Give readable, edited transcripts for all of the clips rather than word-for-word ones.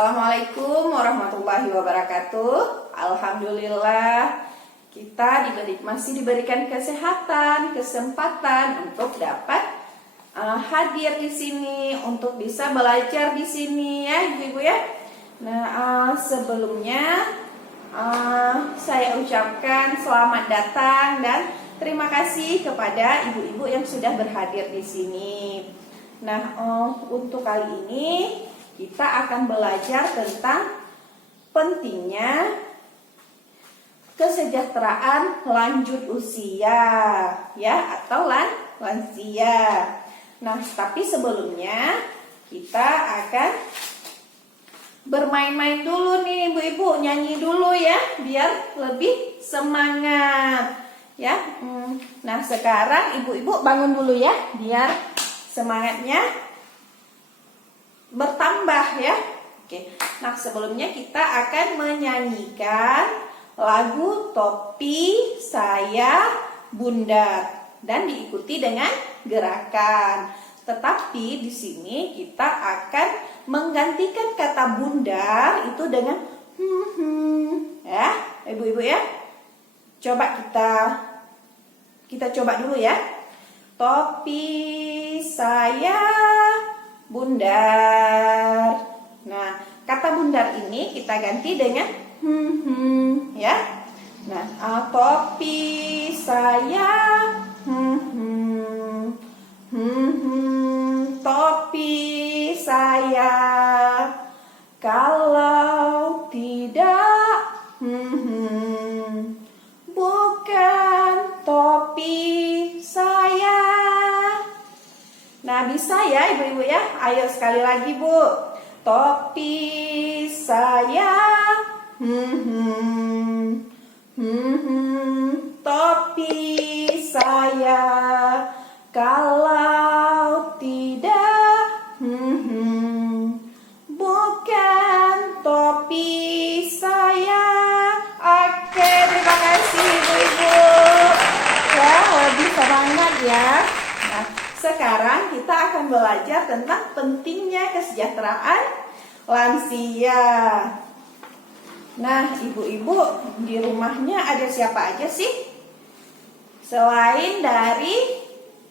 Assalamualaikum warahmatullahi wabarakatuh. Alhamdulillah kita masih diberikan kesehatan, kesempatan untuk dapat hadir di sini, untuk bisa belajar di sini ya ibu-ibu ya. Nah sebelumnya saya ucapkan selamat datang dan terima kasih kepada ibu-ibu yang sudah berhadir di sini. Nah untuk kali ini kita akan belajar tentang pentingnya kesejahteraan lanjut usia ya atau lansia. Nah, tapi sebelumnya kita akan bermain-main dulu nih ibu-ibu, nyanyi dulu ya biar lebih semangat ya. Nah, sekarang ibu-ibu bangun dulu ya biar semangatnya bertambah ya. Oke. Nah, sebelumnya kita akan menyanyikan lagu Topi Saya Bundar dan diikuti dengan gerakan. Tetapi di sini kita akan menggantikan kata bundar itu dengan ya, ibu-ibu ya. Coba kita coba dulu ya. Topi saya bundar. Nah, kata bundar ini kita ganti dengan ya. Nah, topi saya topi saya kalau tidak bukan topi saya. Nah, bisa ya ibu-ibu ya. Ayo sekali lagi Bu. Topi saya topi saya kalau tidak bukan topi saya. Oke, terima kasih ibu-ibu. Ya, lebih semangat ya. Nah, sekarang kita akan belajar tentang pentingnya kesejahteraan lansia. Nah, ibu-ibu di rumahnya ada siapa aja sih? Selain dari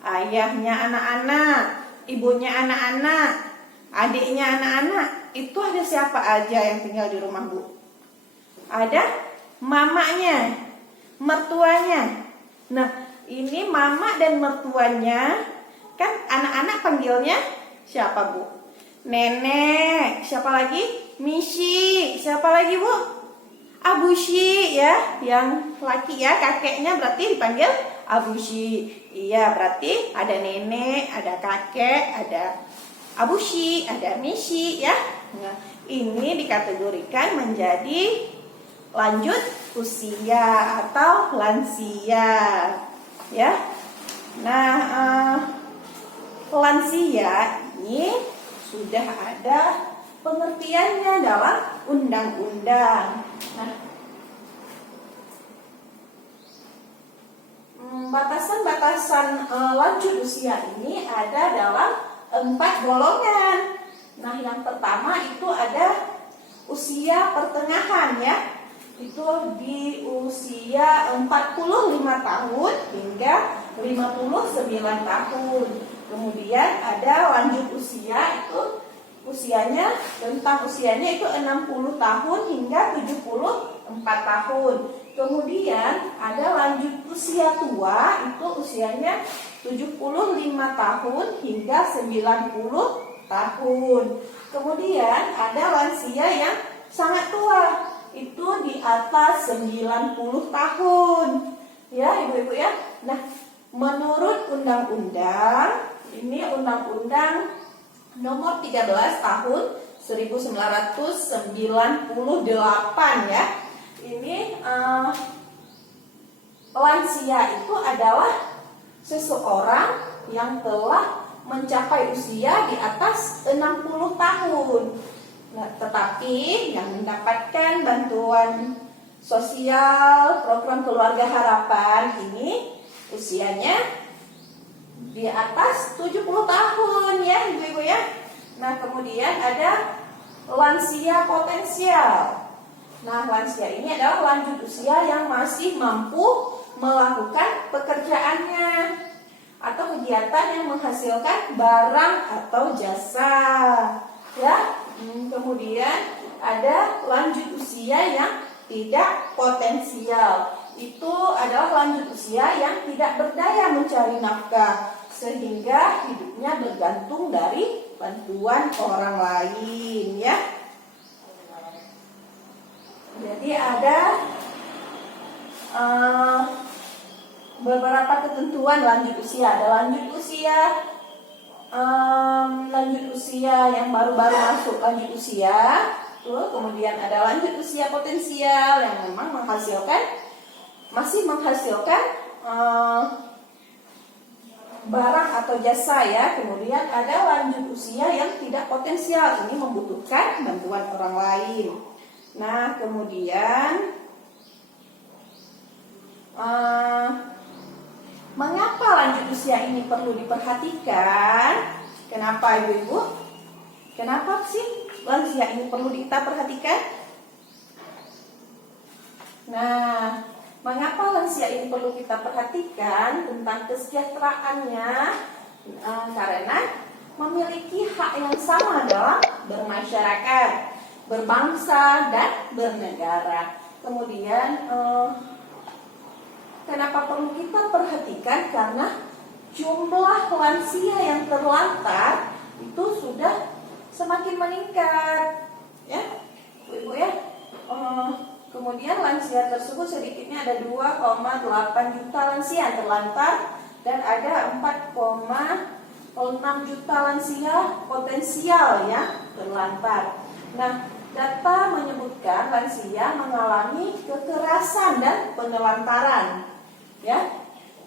ayahnya anak-anak, ibunya anak-anak, adiknya anak-anak, itu ada siapa aja yang tinggal di rumah Bu? Ada mamanya, mertuanya. Nah, ini mama dan mertuanya. Kan anak-anak panggilnya siapa Bu? Nenek. Siapa lagi? Misi. Siapa lagi Bu? Abusi ya. Yang laki ya, kakeknya berarti dipanggil abusi. Iya, berarti ada nenek, ada kakek, ada abusi, ada misi ya. Nah, ini dikategorikan menjadi lanjut usia atau lansia ya. Nah, lansia ini sudah ada pengertiannya dalam undang-undang. Nah, batasan-batasan lanjut usia ini ada dalam 4 golongan. Nah, yang pertama itu ada usia pertengahan ya. Itu di usia 45 tahun hingga 59 tahun. Kemudian ada lanjut usia itu usianya itu 60 tahun hingga 74 tahun. Kemudian ada lanjut usia tua itu usianya 75 tahun hingga 90 tahun. Kemudian ada lansia yang sangat tua itu di atas 90 tahun. Ya, ibu-ibu ya. Nah, menurut undang-undang ini Undang-Undang Nomor 13 Tahun 1998 ya. Ini lansia itu adalah seseorang yang telah mencapai usia di atas 60 tahun. Nah, tetapi yang mendapatkan bantuan sosial program keluarga harapan ini usianya di atas 70 tahun ya ibu-ibu ya. Nah, kemudian ada lansia potensial. Nah, lansia ini adalah lanjut usia yang masih mampu melakukan pekerjaannya atau kegiatan yang menghasilkan barang atau jasa. Ya, kemudian ada lanjut usia yang tidak potensial. Itu adalah lanjut usia yang tidak berdaya mencari nafkah, sehingga hidupnya bergantung dari bantuan orang lain, ya. Jadi ada beberapa ketentuan lanjut usia. Ada lanjut usia yang baru-baru masuk lanjut usia. Kemudian ada lanjut usia potensial yang memang masih menghasilkan barang atau jasa, ya. Kemudian ada lanjut usia yang tidak potensial, ini membutuhkan bantuan orang lain. Nah, kemudian mengapa lanjut usia ini perlu diperhatikan? Kenapa, Ibu-ibu? Kenapa sih lansia ini perlu kita perhatikan? Nah, mengapa lansia ini perlu kita perhatikan tentang kesejahteraannya? Karena memiliki hak yang sama dalam bermasyarakat, berbangsa, dan bernegara. Kemudian kenapa perlu kita perhatikan? Karena jumlah lansia yang terlantar itu sudah semakin meningkat, ya, Ibu, ya. Kemudian lansia tersebut sedikitnya ada 2,8 juta lansia yang terlantar dan ada 4,6 juta lansia potensial yang terlantar. Nah, data menyebutkan lansia mengalami kekerasan dan penelantaran, ya.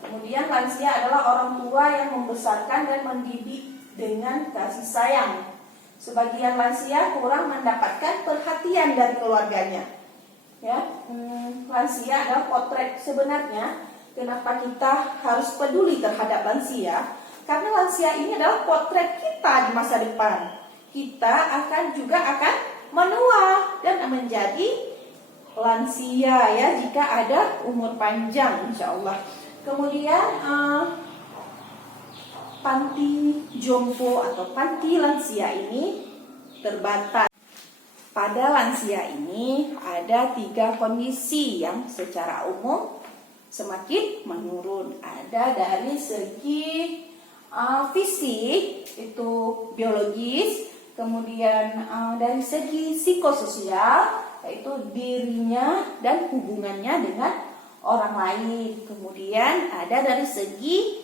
Kemudian lansia adalah orang tua yang membesarkan dan mendidik dengan kasih sayang. Sebagian lansia kurang mendapatkan perhatian dari keluarganya. Ya, lansia adalah potret sebenarnya. Kenapa kita harus peduli terhadap lansia? Karena lansia ini adalah potret kita di masa depan. Kita akan menua dan menjadi lansia, ya, jika ada umur panjang, insya Allah. Kemudian panti jompo atau panti lansia ini terbatas. Pada lansia ini ada 3 kondisi yang secara umum semakin menurun. Ada dari segi fisik, itu biologis. Kemudian dari segi psikososial, yaitu dirinya dan hubungannya dengan orang lain. Kemudian ada dari segi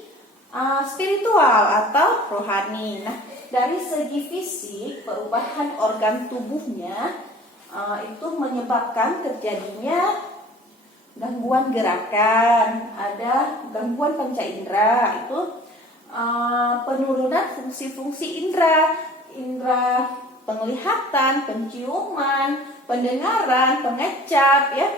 spiritual atau rohani. Nah, dari segi fisik, perubahan organ tubuhnya itu menyebabkan terjadinya gangguan gerakan, ada gangguan panca indera, itu penurunan fungsi-fungsi indera penglihatan, penciuman, pendengaran, pengecap, ya.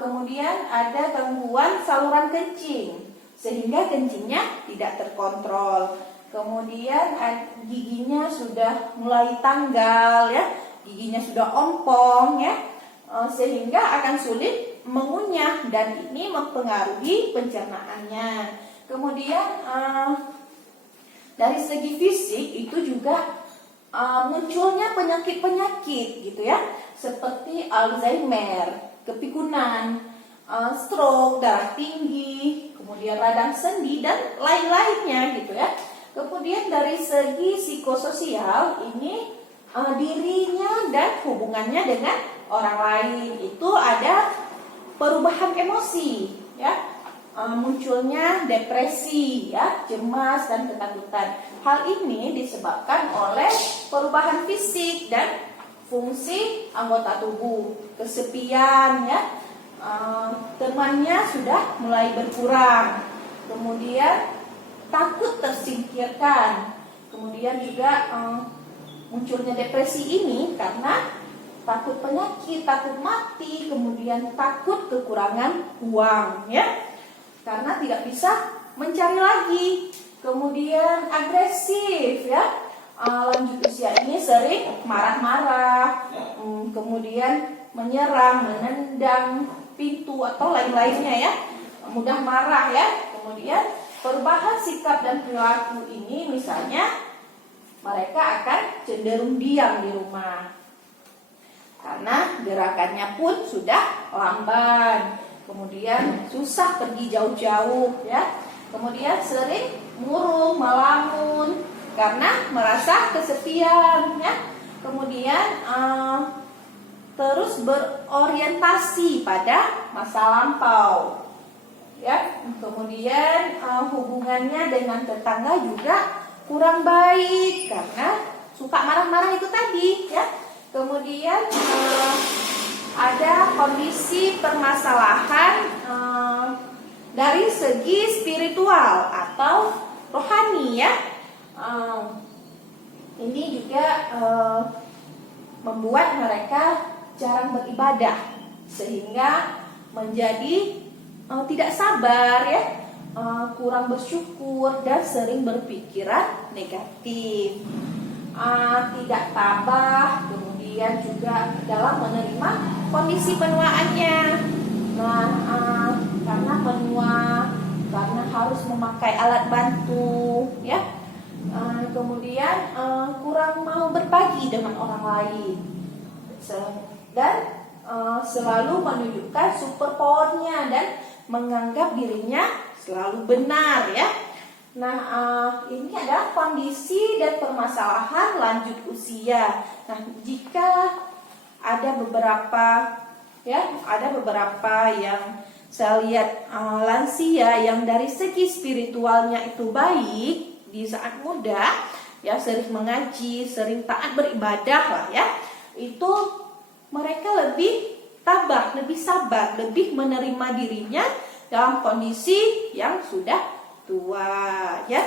Kemudian ada gangguan saluran kencing, sehingga kencingnya tidak terkontrol. Kemudian giginya sudah mulai tanggal, ya, giginya sudah ompong, ya, sehingga akan sulit mengunyah dan ini mempengaruhi pencernaannya. Kemudian dari segi fisik itu juga munculnya penyakit-penyakit, gitu, ya, seperti Alzheimer, kepikunan, stroke, darah tinggi, kemudian radang sendi dan lain-lainnya, gitu, ya. Kemudian dari segi psikososial ini dirinya dan hubungannya dengan orang lain, itu ada perubahan emosi, ya, munculnya depresi, ya, cemas dan ketakutan. Hal ini disebabkan oleh perubahan fisik dan fungsi anggota tubuh, kesepian, ya, temannya sudah mulai berkurang, kemudian takut tersingkirkan, kemudian juga munculnya depresi ini karena takut penyakit, takut mati, kemudian takut kekurangan uang, ya, karena tidak bisa mencari lagi, kemudian agresif, ya, lanjut usia ini sering marah-marah, kemudian menyerang, menendang pintu atau lain-lainnya ya, mudah marah ya. Kemudian perubahan sikap dan perilaku ini misalnya mereka akan cenderung diam di rumah karena gerakannya pun sudah lamban, kemudian susah pergi jauh-jauh ya, kemudian sering murung, melamun karena merasa kesepian ya, kemudian terus berorientasi pada masa lampau ya, kemudian hubungannya dengan tetangga juga kurang baik karena suka marah-marah itu tadi ya. Kemudian ada kondisi permasalahan dari segi spiritual atau rohani ya. Ini juga membuat mereka jarang beribadah sehingga menjadi tidak sabar ya, kurang bersyukur dan sering berpikiran negatif, tidak tabah, kemudian juga dalam menerima kondisi penuaannya. Nah, karena menua, karena harus memakai alat bantu ya, kemudian kurang mau berbagi dengan orang lain dan selalu menunjukkan super powernya dan menganggap dirinya selalu benar ya. Nah, ini adalah kondisi dan permasalahan lanjut usia. Nah, jika ada beberapa yang saya lihat lansia yang dari segi spiritualnya itu baik di saat muda, ya sering mengaji, sering taat beribadah lah ya, itu mereka lebih tabah, lebih sabar, lebih menerima dirinya dalam kondisi yang sudah tua ya.